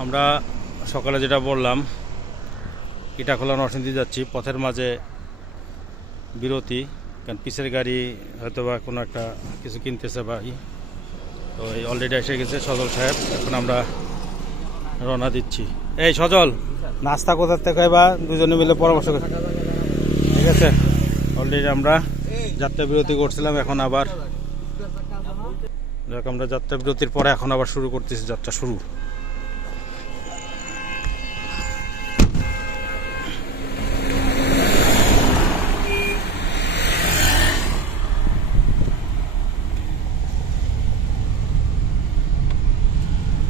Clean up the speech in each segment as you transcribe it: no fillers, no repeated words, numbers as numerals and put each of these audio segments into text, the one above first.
আমরা সকালে যেটা বললাম ইটাখোলা নরসিংদী যাচ্ছি, পথের মাঝে বিরতি, কারণ পিছের গাড়ি হয়তো বা কোনো একটা কিছু কিনতেছে ভাই। তো এই অলরেডি এসে গেছে সজল সাহেব, এখন আমরা রওনা দিচ্ছি। এই সজল, নাস্তা কোথার থেকে বা দুজনে মিলে পরামর্শ করে, ঠিক আছে? অলরেডি আমরা যাত্রা বিরতি করছিলাম, এখন আবার আমরা যাত্রা বিরতির পরে এখন আবার শুরু করতেছি যাত্রা শুরু।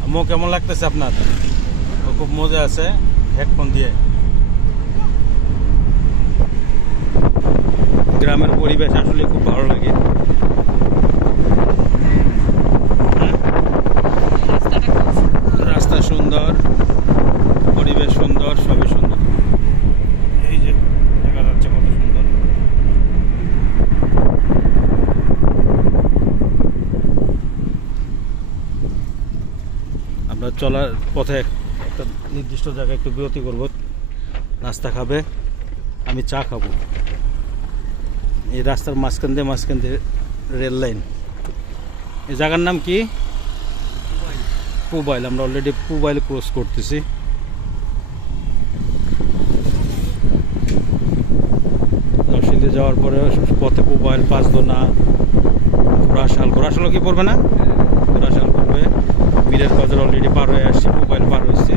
আম্মু কেমন লাগতেছে আপনার? খুব মজা আছে হেডফোন দিয়ে। গ্রামের পরিবেশ আসলে খুব ভালো লাগে। রাস্তা সুন্দর, পরিবেশ সুন্দর, সবই সুন্দর। এই যে দেখা যাচ্ছে কত সুন্দর। আমরা চলার পথে একটা নির্দিষ্ট জায়গায় একটু বিরতি করব, নাস্তা খাবে, আমি চা খাবো। এই রাস্তার মাঝখান দিয়ে রেল লাইন। এই জায়গার নাম কি? পুবাইল। আমরা অলরেডি পুবাইল ক্রস করতেছি। নরসিংদী যাওয়ার পরে পথে পুবাইল, পাঁচদোনা, ঘোড়াশাল কি পড়বে না? ঘোড়াশাল পড়বে। মীরের বাজার অলরেডি পার হয়ে আসছি, পুবাইল পার হয়েছে।